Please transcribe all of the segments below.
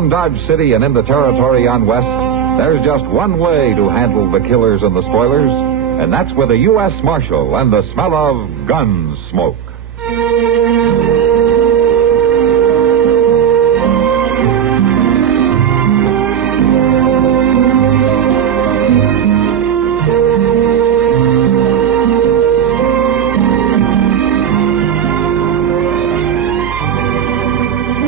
around Dodge City and into territory on west, there's just one way to handle the killers and the spoilers, and that's with a U.S. Marshal and the smell of Gunsmoke.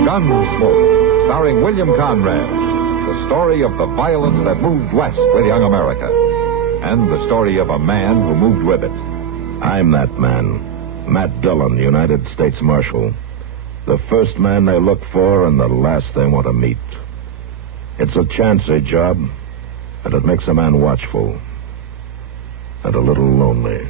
Gunsmoke, starring William Conrad, the story of the violence that moved west with young America, and the story of a man who moved with it. I'm that man, Matt Dillon, United States Marshal. The first man they look for and the last they want to meet. It's a chancy job, and it makes a man watchful and a little lonely.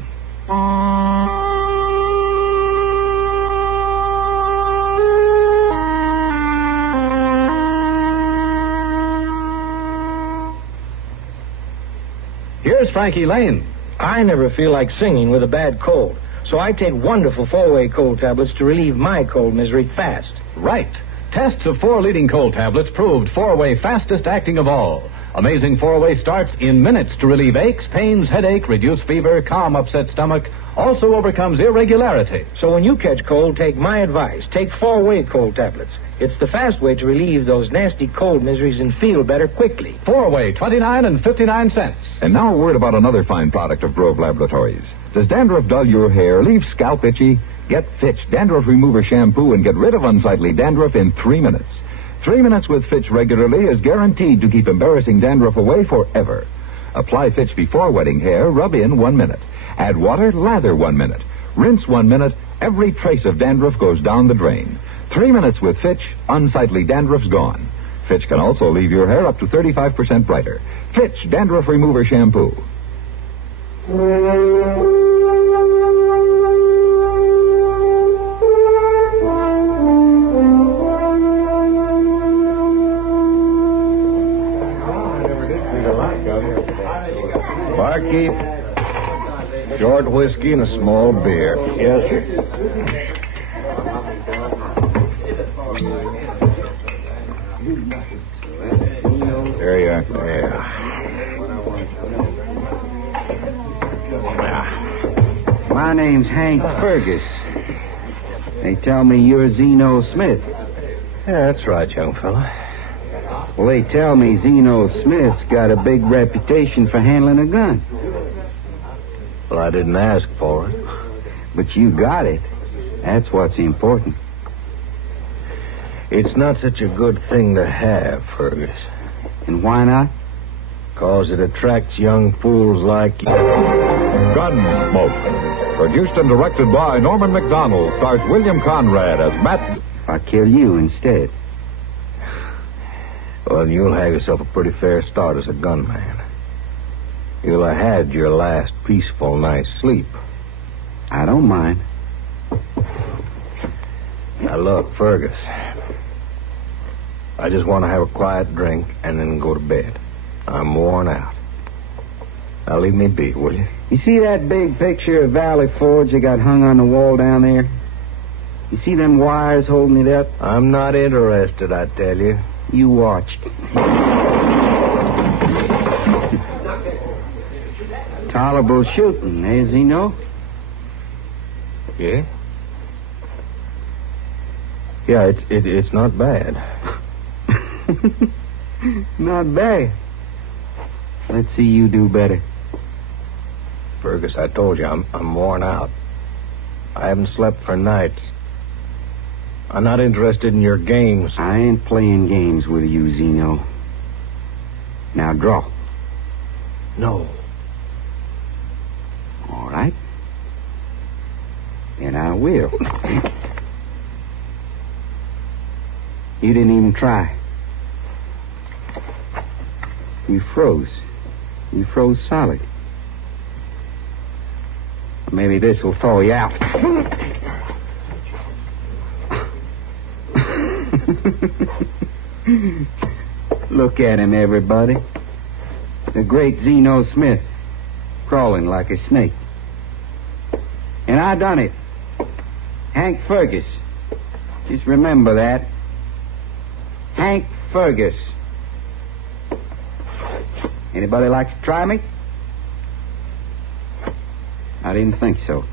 Here's Frankie Lane. I never feel like singing with a bad cold, so I take wonderful four-way cold tablets to relieve my cold misery fast. Right. Tests of 4 leading cold tablets proved 4-way fastest acting of all. Amazing 4-way starts in minutes to relieve aches, pains, headache, reduce fever, calm upset stomach, also overcomes irregularity. So when you catch cold, take my advice. Take four-way cold tablets. It's the fast way to relieve those nasty cold miseries and feel better quickly. 4-way, 29 and 59 cents. And now a word about another fine product of Grove Laboratories. Does dandruff dull your hair, leave scalp itchy? Get Fitch Dandruff Remover Shampoo and get rid of unsightly dandruff in 3 minutes. 3 minutes with Fitch regularly is guaranteed to keep embarrassing dandruff away forever. Apply Fitch before wetting hair, rub in 1 minute. Add water, lather 1 minute. Rinse 1 minute, every trace of dandruff goes down the drain. 3 minutes with Fitch, unsightly dandruff's gone. Fitch can also leave your hair up to 35% brighter. Fitch Dandruff Remover Shampoo. Barkeep, short whiskey and a small beer. Yes, sir. There you are. There. My name's Hank Fergus. They tell me you're Zeno Smith. Yeah, that's right, young fella. Well, they tell me Zeno Smith's got a big reputation for handling a gun. Well, I didn't ask for it. But you got it. That's what's important. It's not such a good thing to have, Fergus. And why not? 'Cause it attracts young fools like you. Gunsmoke. Produced and directed by Norman Macdonnell, stars William Conrad as Matt. I'll kill you instead. Well, you'll have yourself a pretty fair start as a gunman. You'll have had your last peaceful night's sleep. I don't mind. Now, look, Fergus. I just want to have a quiet drink and then go to bed. I'm worn out. Now, leave me be, will you? You see that big picture of Valley Forge they got hung on the wall down there? You see them wires holding it up? I'm not interested, I tell you. You watch. Tolerable shooting, eh, Zeno? Yeah? Yeah, it's not bad. Not bad. Let's see you do better. Fergus, I told you, I'm worn out. I haven't slept for nights. I'm not interested in your games. I ain't playing games with you, Zeno. Now draw. No. All right. Then I will. You didn't even try. You froze. You froze solid. Maybe this will thaw you out. Look at him, everybody. The great Zeno Smith, crawling like a snake. And I done it. Hank Fergus. Just remember that. Hank Fergus. Anybody like to try me? I didn't think so.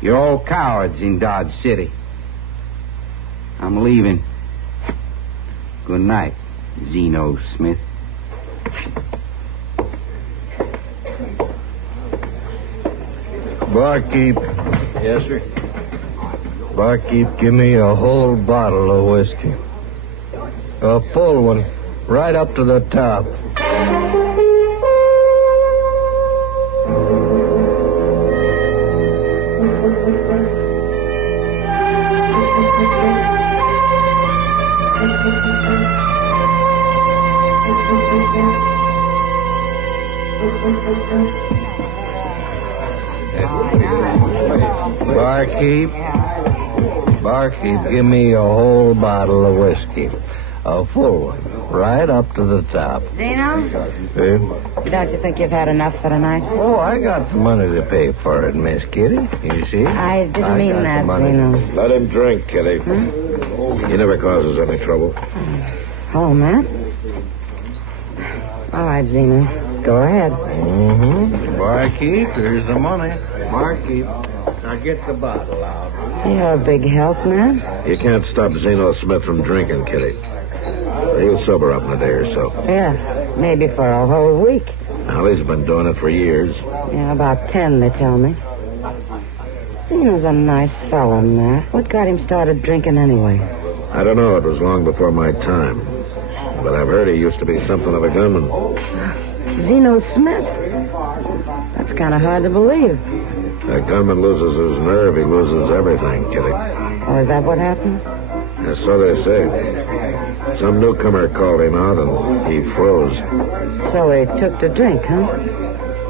You're all cowards in Dodge City. I'm leaving. Good night, Zeno Smith. Barkeep. Yes, sir. Barkeep, give me a whole bottle of whiskey. A full one, right up to the top. Barkeep, give me a whole bottle of whiskey. A full one, right up to the top. Zeno? Eh? Don't you think you've had enough for tonight? Oh, I got the money to pay for it, Miss Kitty. You see? I didn't mean got that, the money. Zeno. Let him drink, Kitty. He never causes any trouble. Oh, Matt? All right, Zeno. Go ahead. Mm-hmm. Barkeep, here's the money. Barkeep, now get the bottle out. You're a big help, man. You can't stop Zeno Smith from drinking, Kitty. He'll sober up in a day or so. Yeah, maybe for a whole week. Now, he's been doing it for years. Yeah, about 10, they tell me. Zeno's a nice fellow, Matt. What got him started drinking anyway? I don't know. It was long before my time. But I've heard he used to be something of a gunman. Zeno Smith? That's kind of hard to believe. A gunman loses his nerve, he loses everything, Kitty. Oh, is that what happened? Yeah, so they say. Some newcomer called him out and he froze. So he took to drink, huh?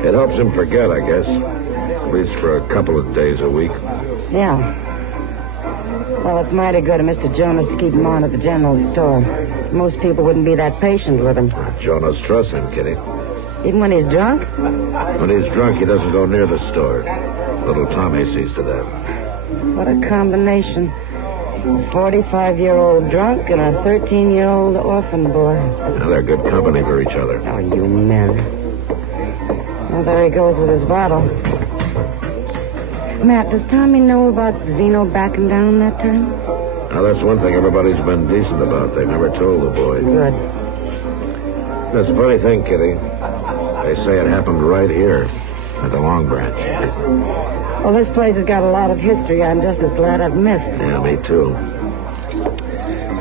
It helps him forget, I guess. At least for a couple of days a week. Yeah. Well, it's mighty good of Mr. Jonas to keep him on at the general store. Most people wouldn't be that patient with him. Jonas trusts him, Kitty. Even when he's drunk? When he's drunk, he doesn't go near the store. Little Tommy sees to that. What a combination. A 45-year-old drunk and a 13-year-old orphan boy. Now, they're good company for each other. Oh, you men. Well, there he goes with his bottle. Matt, does Tommy know about Zeno backing down that time? Now, that's one thing everybody's been decent about. They've never told the boy. Good. That's a funny thing, Kitty. They say it happened right here at the Long Branch. Well, this place has got a lot of history I'm just as glad I've missed. Yeah, me too.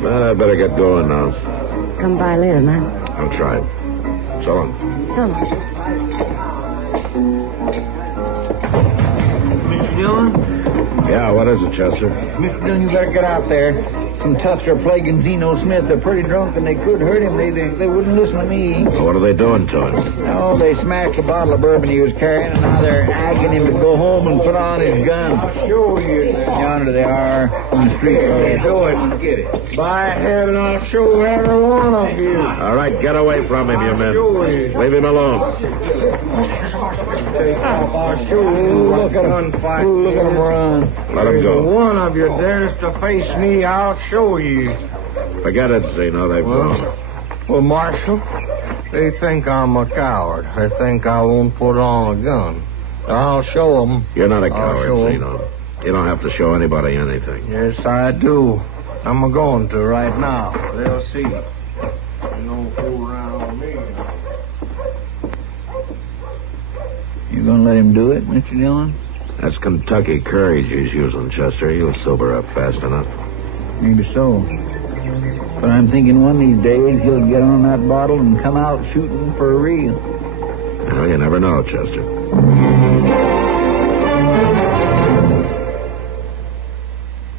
But I better get going now. Come by later, man. I'll try. So long. So long. Mr. Dillon? Yeah, what is it, Chester? Mr. Dillon, you better get out there. Some toughs are plaguing Zeno Smith. They're pretty drunk, and they could hurt him. They wouldn't listen to me. What are they doing to him? No, they smashed a bottle of bourbon he was carrying, and now they're nagging him to go home and put on his gun. I'll show you. Yonder they are on the street. Do it and get it. By heaven, I'll show every one of you. All right, get away from him, you men. Leave him alone. I'll show you. Look at him. Look at him run. Let him go. One of you dares to face me, I'll show you. Forget it, Zeno. They've gone. Well, Marshal, they think I'm a coward. They think I won't put on a gun. I'll show them. You're not a I'll coward, show 'em. Zeno. You don't have to show anybody anything. Yes, I do. I'm going to right now. They'll see. You don't fool around with me. You gonna let him do it, Mr. Dillon? That's Kentucky courage he's using, Chester. He'll sober up fast enough. Maybe so. But I'm thinking one of these days he'll get on that bottle and come out shooting for real. Well, you never know, Chester.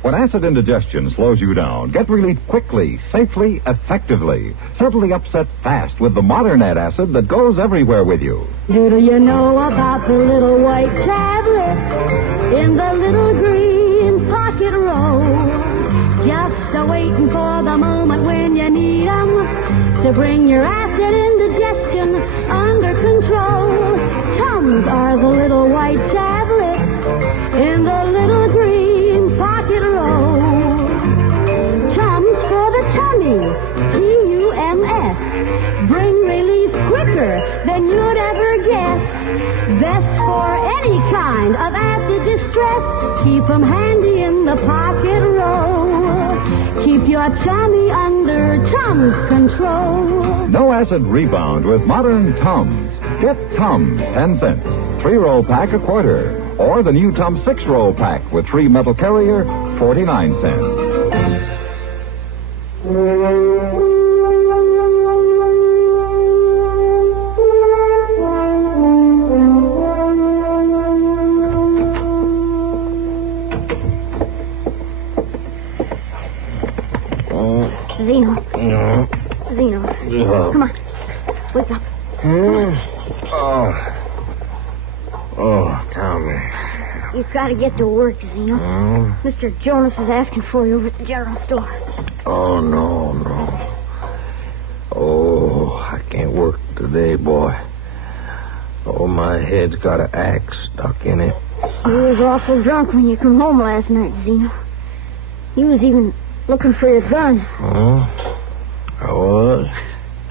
When acid indigestion slows you down, get relief quickly, safely, effectively. Certainly upset fast with the modern acid that goes everywhere with you. Do you know about the little white tablet in the little green pocket roll? Just a-waiting for the moment when you need 'em to bring your acid indigestion under control. Tums are the little white tablet in the little green pocket roll. Tums for the tummy Keep 'em handy in the pocket row. Keep your chummy under Tums control. No acid rebound with modern Tums. Get Tums, 10 cents. 3-roll pack, a quarter. Or the new Tums 6-roll pack with 3 metal carrier, 49 cents. Zeno. Come on. Wake up. Oh, Tommy. You've got to get to work, Zeno. Mr. Jonas is asking for you over at the general store. Oh, no. Oh, I can't work today, boy. Oh, my head's got an axe stuck in it. You was awful drunk when you come home last night, Zeno. You was even looking for your gun. I was?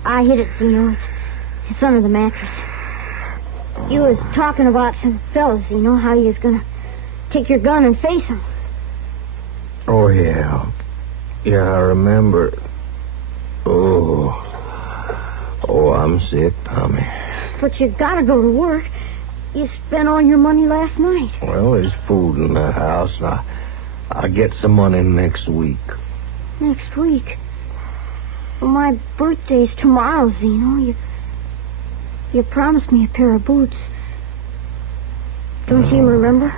I hid it, Zeno. It's under the mattress. You was talking about some fellas, Zeno, how you was going to take your gun and face them. Oh, yeah. Yeah, I remember. Oh, I'm sick, Tommy. But you got to go to work. You spent all your money last night. Well, there's food in the house. I'll get some money next week. Next week? Well, my birthday's tomorrow, Zeno. You promised me a pair of boots. Don't you remember?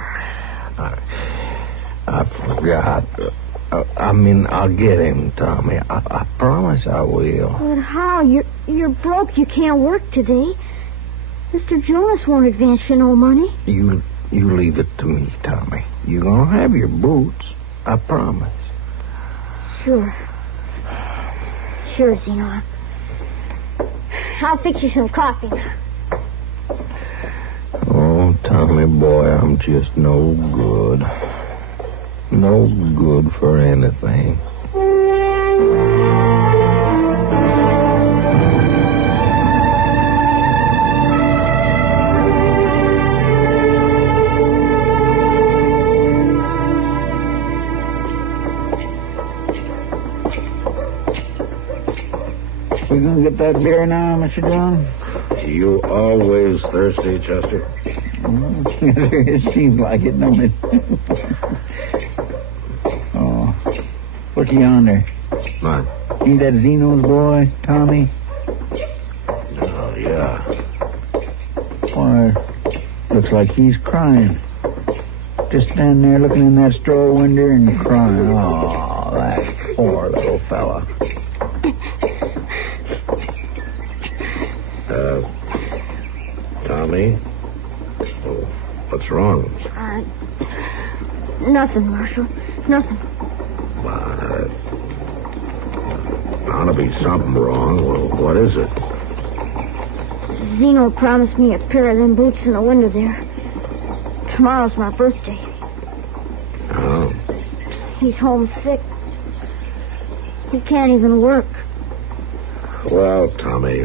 I forgot. I'll get him, Tommy. I promise I will. But how? You're broke. You can't work today. Mr. Jonas won't advance you no money. You leave it to me, Tommy. You're going to have your boots. I promise. Sure, Zeno. I'll fix you some coffee. Oh, Tommy boy, I'm just no good. No good for anything. We gonna get that beer now, Mr. Dillon? You always thirsty, Chester? It seems like it, don't it? Oh, what's yonder? What? Ain't that Zeno's boy, Tommy? Oh, yeah. Why, looks like he's crying. Just standing there looking in that store window and crying. Oh, that poor little fella. Tommy? Oh, what's wrong? Nothing, Marshal. Nothing. Well, ought to be something wrong. Well, what is it? Zeno promised me a pair of them boots in the window there. Tomorrow's my birthday. Oh. He's homesick. He can't even work. Well, Tommy,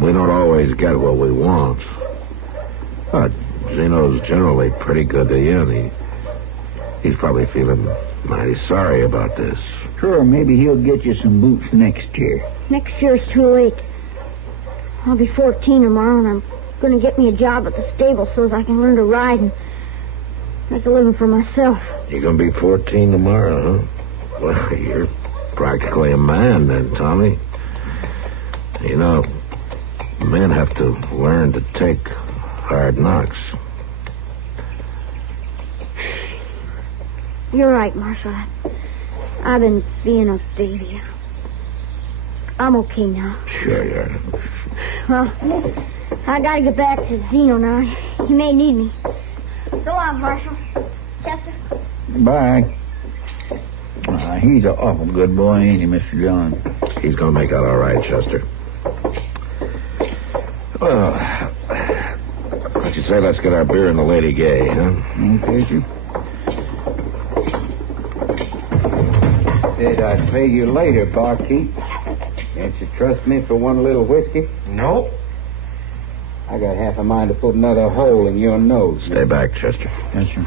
we don't always get what we want. But Zeno's generally pretty good to you, and he's probably feeling mighty sorry about this. Sure, maybe he'll get you some boots next year. Next year's too late. I'll be 14 tomorrow, and I'm going to get me a job at the stable so as I can learn to ride and make a living for myself. You're going to be 14 tomorrow, huh? Well, you're practically a man then, Tommy. Men have to learn to take hard knocks. You're right, Marshal. I've been being a baby. I'm okay now. Sure you are. Well, I gotta get back to Zeno now. He may need me. So long, Marshal. Chester. Bye. He's an awful good boy, ain't he, Mr. John? He's going to make out all right, Chester. Well, what you say let's get our beer in the Lady Gay, huh? Okay, sir. Said I'd pay you later, barkeep. Can't you trust me for one little whiskey? Nope. I got half a mind to put another hole in your nose. Stay back, Chester. Yes, sir.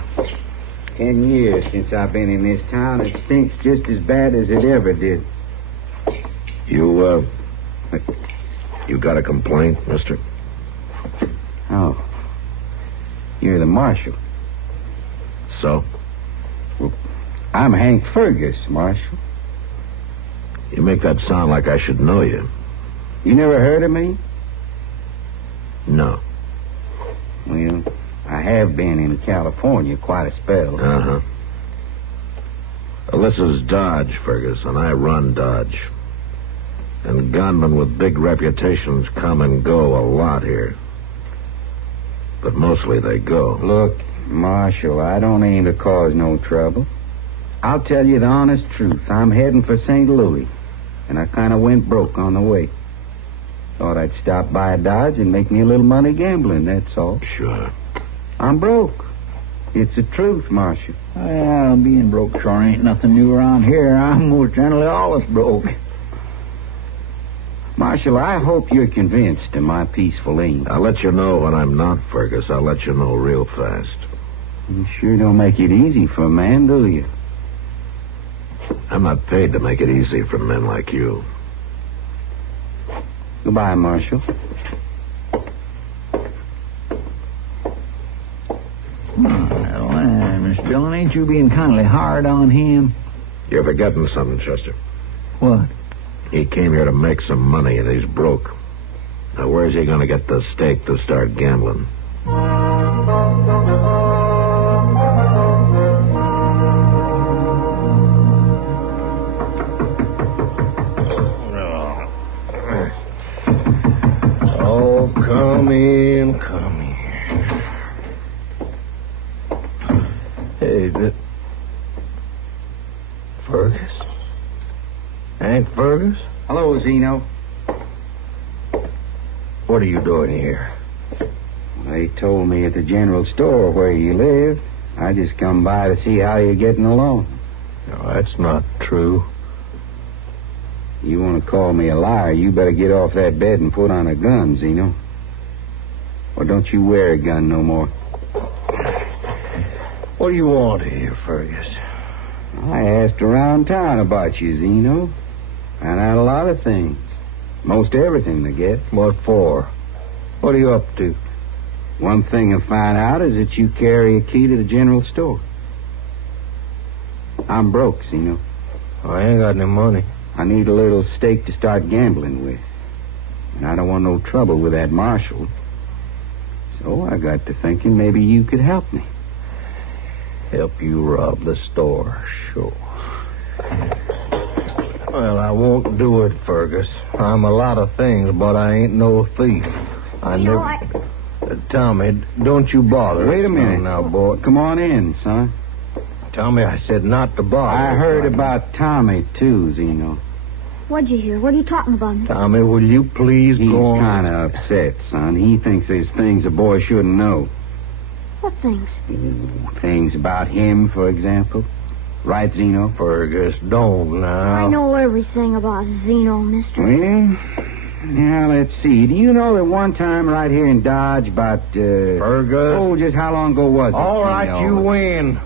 10 years since I've been in this town. It stinks just as bad as it ever did. You got a complaint, mister? Oh. You're the marshal. So? Well, I'm Hank Fergus, Marshal. You make that sound like I should know you. You never heard of me? No. Well, I have been in California quite a spell. Uh-huh. Well, this is Dodge, Fergus, and I run Dodge. And gunmen with big reputations come and go a lot here. But mostly they go. Look, Marshal, I don't aim to cause no trouble. I'll tell you the honest truth. I'm heading for St. Louis, and I kind of went broke on the way. Thought I'd stop by a Dodge and make me a little money gambling, that's all. Sure. I'm broke. It's the truth, Marshal. Well, being broke sure ain't nothing new around here. I'm most generally always broke. Marshal, I hope you're convinced of my peaceful aim. I'll let you know when I'm not, Fergus. I'll let you know real fast. You sure don't make it easy for a man, do you? I'm not paid to make it easy for men like you. Goodbye, Marshal. Well, Miss Dillon, ain't you being kindly hard on him? You're forgetting something, Chester. What? He came here to make some money, and he's broke. Now, where's he going to get the stake to start gambling? Oh, come in. Hey, Fergus? Hank Fergus? Hello, Zeno. What are you doing here? They told me at the general store where you live. I just come by to see how you're getting along. No, that's not true. You want to call me a liar, you better get off that bed and put on a gun, Zeno. Or don't you wear a gun no more? What do you want here, Fergus? I asked around town about you, Zeno. Found out a lot of things. Most everything, I guess. What for? What are you up to? One thing I found out is that you carry a key to the general store. I'm broke, Zeno. I ain't got any money. I need a little stake to start gambling with. And I don't want no trouble with that marshal. So I got to thinking maybe you could help me. Help you rob the store, sure. Well, I won't do it, Fergus. I'm a lot of things, but I ain't no thief. Tommy, don't you bother. Wait a minute. Now, boy. Come on in, son. Tommy, I said not to bother. I heard about Tommy, too, Zeno. What'd you hear? What are you talking about? Tommy, will you please He's go on? kind of upset, son. He thinks there's things a boy shouldn't know. What things? Things about him, for example. Right, Zeno? Fergus, don't now. I know everything about Zeno, mister. Well, now, let's see. Do you know that one time right here in Dodge about, Fergus? Oh, just how long ago was it? All right, Zeno? you win.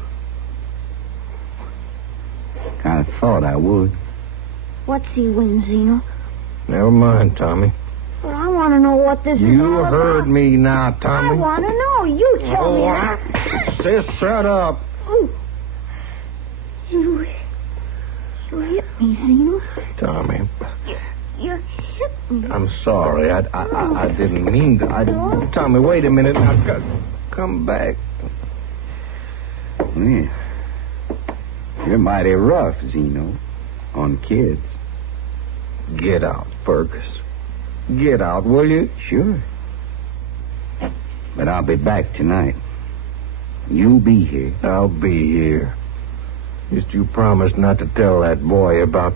Kind of thought I would. What's he win, Zeno? Never mind, Tommy. Well, I want to know what this is You all heard about. me now, Tommy. I want to know. You tell me. Sis, shut up. Ooh. You hit me, Zeno. Tommy, You hit me. I'm sorry. I didn't mean to. Tommy, wait a minute. Now, come back. Yeah. You're mighty rough, Zeno, on kids. Get out, Fergus. Get out, will you? Sure. But I'll be back tonight. You'll be here. I'll be here. Just you promise not to tell that boy about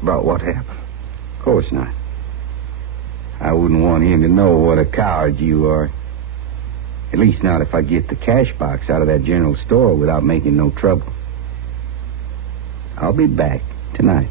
what happened. Of course not. I wouldn't want him to know what a coward you are. At least not if I get the cash box out of that general store without making no trouble. I'll be back tonight.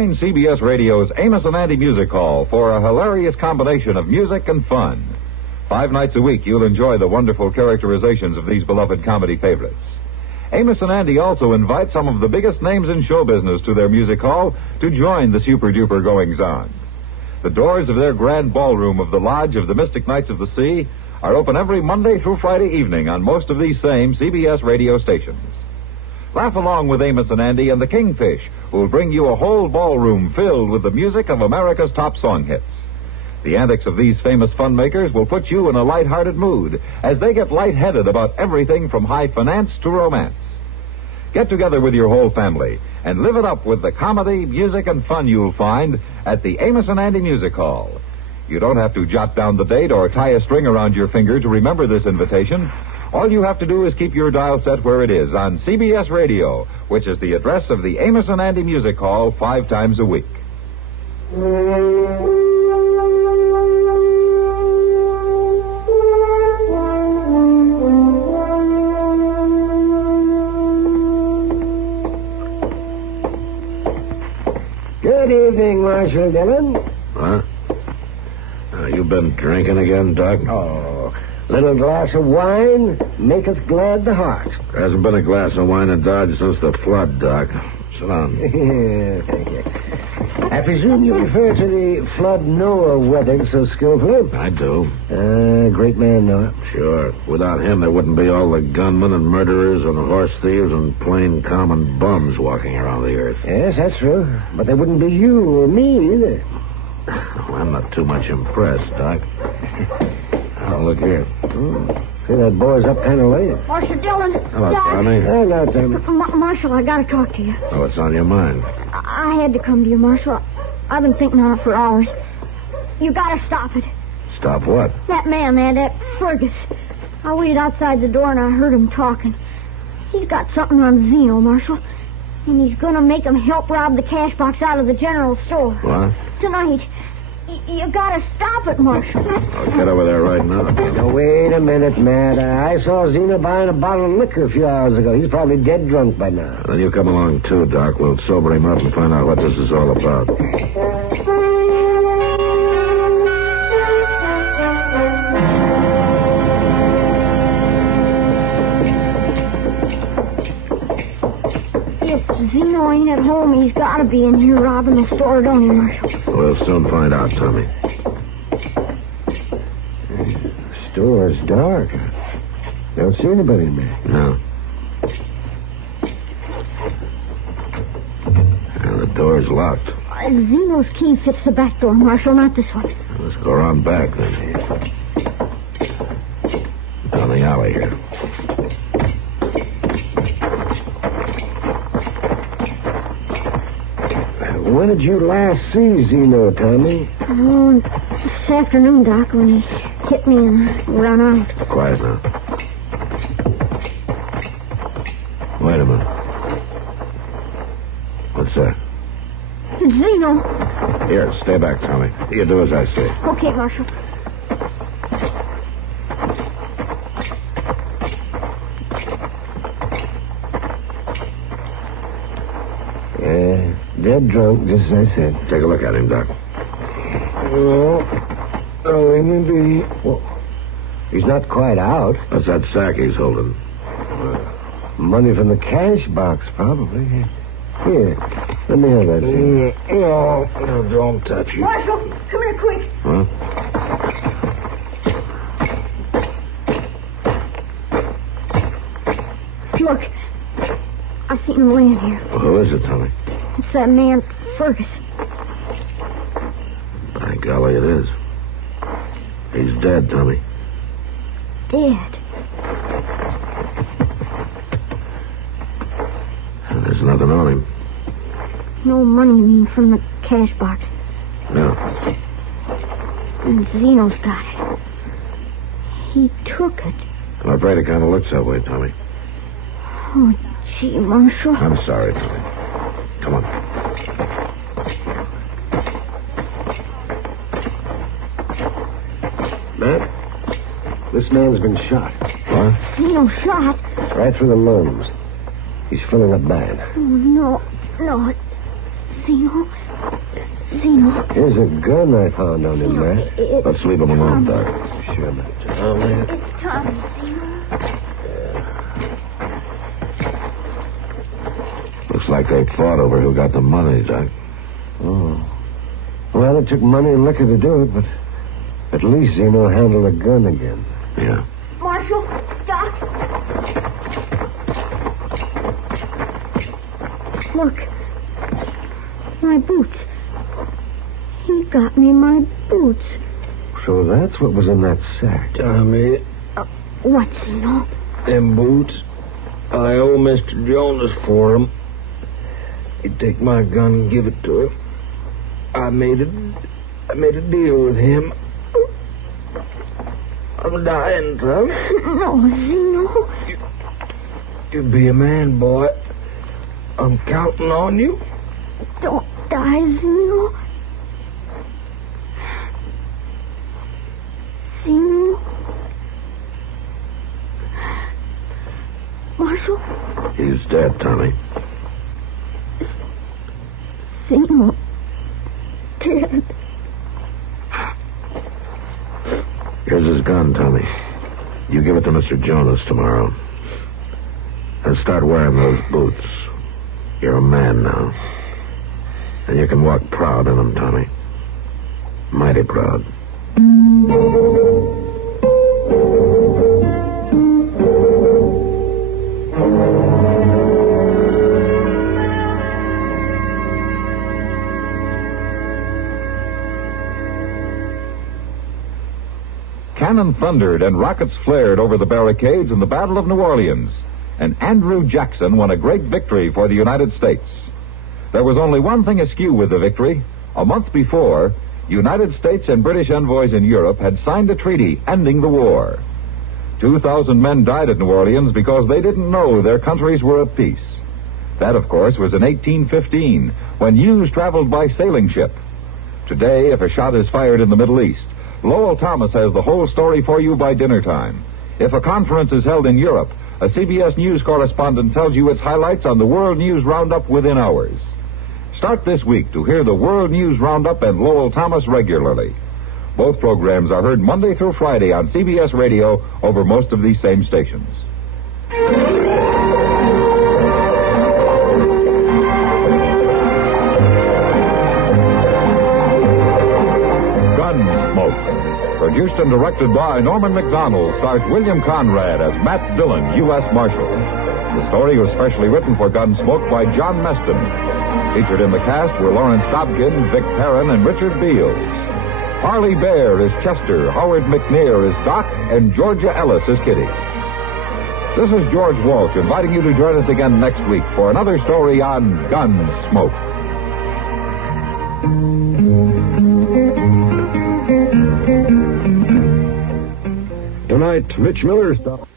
Join CBS Radio's Amos and Andy Music Hall for a hilarious combination of music and fun. 5 nights a week, you'll enjoy the wonderful characterizations of these beloved comedy favorites. Amos and Andy also invite some of the biggest names in show business to their music hall to join the super-duper goings-on. The doors of their grand ballroom of the Lodge of the Mystic Knights of the Sea are open every Monday through Friday evening on most of these same CBS radio stations. Laugh along with Amos and Andy and the Kingfish, who will bring you a whole ballroom filled with the music of America's top song hits. The antics of these famous fun makers will put you in a light-hearted mood as they get light-headed about everything from high finance to romance. Get together with your whole family and live it up with the comedy, music, and fun you'll find at the Amos and Andy Music Hall. You don't have to jot down the date or tie a string around your finger to remember this invitation. All you have to do is keep your dial set where it is on CBS Radio, which is the address of the Amos and Andy Music Hall 5 times a week. Good evening, Marshal Dillon. Huh? You been drinking again, Doc? Oh, little glass of wine maketh glad the heart. There hasn't been a glass of wine in Dodge since the flood, Doc. Sit down. Thank you. I presume you refer to the flood Noah weathered so skillfully? I do. Great man, Noah. Sure. Without him, there wouldn't be all the gunmen and murderers and horse thieves and plain common bums walking around the earth. Yes, that's true. But there wouldn't be you or me either. Well, I'm not too much impressed, Doc. Oh, look here. See, that boy's up kind of late. Marshal Dillon. Hello, Doc. Tommy. Hello, Tommy. Marshal, I gotta talk to you. Oh, what's on your mind? I had to come to you, Marshal. I've been thinking on it for hours. You gotta stop it. Stop what? That man there, that Fergus. I waited outside the door and I heard him talking. He's got something on Zeno, Marshal. And he's gonna make him help rob the cash box out of the general store. What? Tonight. You gotta stop it, Marshal. I'll get over there right now. Now, wait a minute, Matt. I saw Zeno buying a bottle of liquor a few hours ago. He's probably dead drunk by now. Then you come along, too, Doc. We'll sober him up and find out what this is all about. If Zeno ain't at home, he's gotta be in here robbing the store, don't he, Marshal? We'll soon find out, Tommy. The store's dark. Don't see anybody in there. No. And the door's locked. Zeno's key fits the back door, Marshal, not this one. Let's go around back, then. Down the alley here. When did you last see Zeno, Tommy? Oh, this afternoon, Doc, when he hit me and run out. Quiet now. Wait a minute. What's that? It's Zeno. Here, stay back, Tommy. You do as I say. Okay, Marshal. Dead drunk, just as I said. Take a look at him, Doc. Oh, he may be... Well, he's not quite out. What's that sack he's holding? Money from the cash box, probably. Here, let me have that. No, don't touch it. Marshal, come here quick. Huh? Look, I seen him laying here. Well, who is it, Tommy? It's that man, Fergus. By golly, it is. He's dead, Tommy. Dead. And there's nothing on him. No money, you mean, from the cash box. No. And Zeno's got it. He took it. I'm afraid it kind of looks that way, Tommy. Oh, gee, Marshal. I'm sorry, Tommy. Come on. Matt, this man's been shot. What? Zeno shot? Right through the lungs. He's filling up bad. Oh, no. Zeno, Zeno. Here's a gun I found on him, Matt. Let's leave him alone, Doc. Sure, Matt. It's Tommy, Zeno. Looks like they fought over who got the money, Doc. Oh. Well, it took money and liquor to do it, but at least Zeno handled a gun again. Yeah. Marshal, Doc. Look. My boots. He got me my boots. So that's what was in that sack. Tommy, What, Zeno? them boots, I owe Mr. Jonas for them. He'd take my gun and give it to him. I made a deal with him. I'm dying, Tommy. No, Zeno. You be a man, boy. I'm counting on you. Don't die, Zeno. Zeno. Marshal. He's dead, Tommy. Zeno. Dead. Here's his gun, Tommy. You give it to Mr. Jonas tomorrow. And start wearing those boots. You're a man now. And you can walk proud in them, Tommy. Mighty proud. Cannon thundered and rockets flared over the barricades in the Battle of New Orleans, and Andrew Jackson won a great victory for the United States. There was only one thing askew with the victory. A month before, United States and British envoys in Europe had signed a treaty ending the war. 2,000 men died at New Orleans because they didn't know their countries were at peace. That, of course, was in 1815, when news traveled by sailing ship. Today, if a shot is fired in the Middle East, Lowell Thomas has the whole story for you by dinner time. If a conference is held in Europe, a CBS News correspondent tells you its highlights on the World News Roundup within hours. Start this week to hear the World News Roundup and Lowell Thomas regularly. Both programs are heard Monday through Friday on CBS Radio over most of these same stations. Gunsmoke. Produced and directed by Norman Macdonnell, stars William Conrad as Matt Dillon, U.S. Marshal. The story was specially written for Gunsmoke by John Meston. Featured in the cast were Lawrence Dobkin, Vic Perrin, and Richard Beals. Harley Bear is Chester, Howard McNair is Doc, and Georgia Ellis is Kitty. This is George Walsh inviting you to join us again next week for another story on Gunsmoke. Tonight, Mitch Miller stopped.